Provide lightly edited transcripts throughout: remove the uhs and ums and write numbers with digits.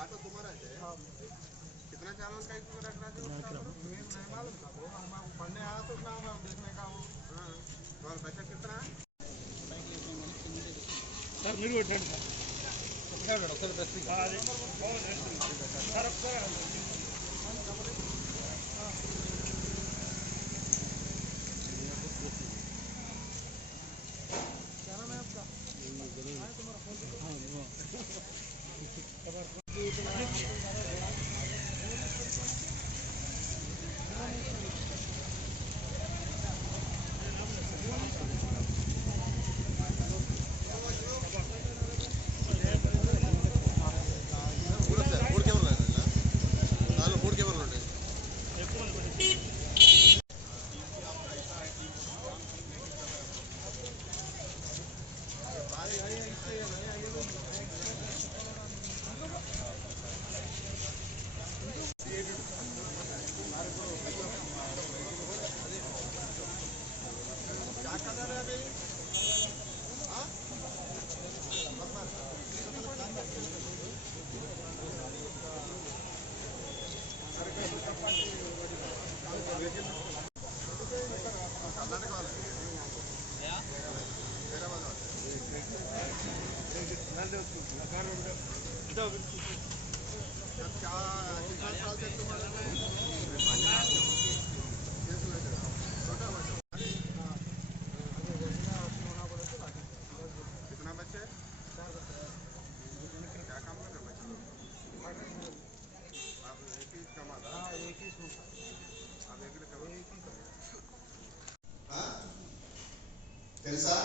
Auto तुम्हारा है? हाँ। कितना चालान का इसमें रख रहा है? नहीं मालूम था वो, हम पढ़ने आया तो ना हम देखने का वो। हाँ। और बच्चा कितना है? सर मेरे को ठंड था। क्या डॉक्टर दस्ती? हाँ जी। बहुत है। सर अब क्या है? क्या नाम है आपका? तुम्हारा फोन? हाँ वो। कितना बच्चे? क्या काम कर रहे बच्चे? आप एक ही कमाता? हाँ एक ही सोता। आप एक ही कमाता? తెలుసా?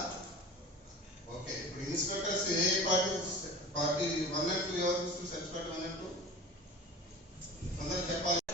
ఓకే ఇప్పుడు ఇన్స్పెక్టర్స్ ఏ పార్టీ 1 and 2 ఎవరు చూస్తారు? సెర్చ్ పార్టీ 1 and 2 అందరూ చెప్పాలి.